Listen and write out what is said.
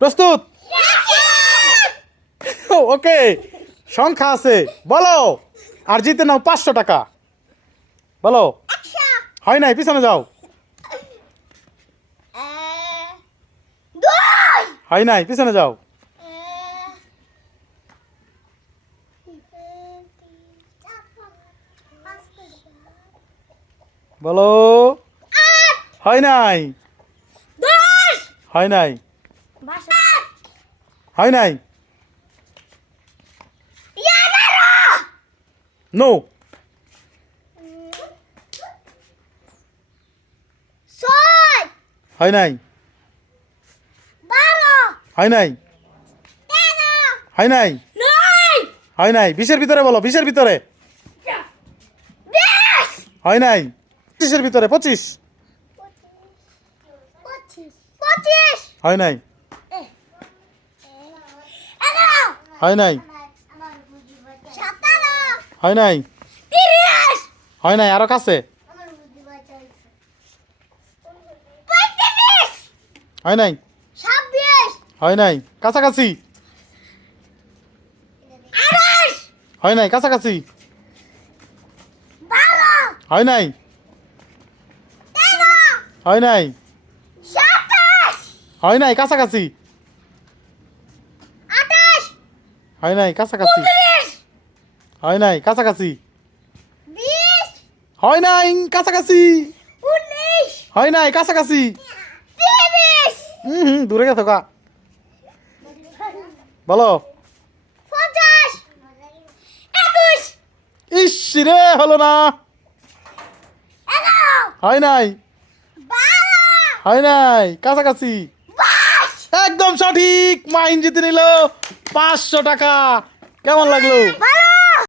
প্রস্তুত? ওকে, সংখ্যা আছে, বলো। আর জিতে নাও 500 টাকা। বলো। হয় নাই, পিছনে যাও। হয় নাই, পিছনে যাও। বলো। হয় নাই, হয় নাই, হয় নাই। নো। হয় নাই, হয় নাই, হয় নাই, হয় নাই। 20-এর ভিতরে বলো, 20-এর ভিতরে। হয় নাই। 25-এর ভিতরে, 25। হয় নাই, হয় নাই, হয় নাই, হয় নাই। আরো কাছে। হয় নাই, হয় নাই, কাছাকাছি। হয় নাই, কাছাকাছি। হয় নাই, হয় নাই, হয় নাই, কাছাকাছি। হয় নাই, কাছাকাছি। হয় নাই, কাছাকাছি। হয় নাই, কাছাকাছি। হয় নাই, কাছাকাছি। দূরে গেছো গা। বলো। ইস রে, হলো না। হয় নাই, হয় নাই, কাছাকাছি। একদম সঠিক, মাইন জিতে নিল 500 টাকা। কেমন লাগলো?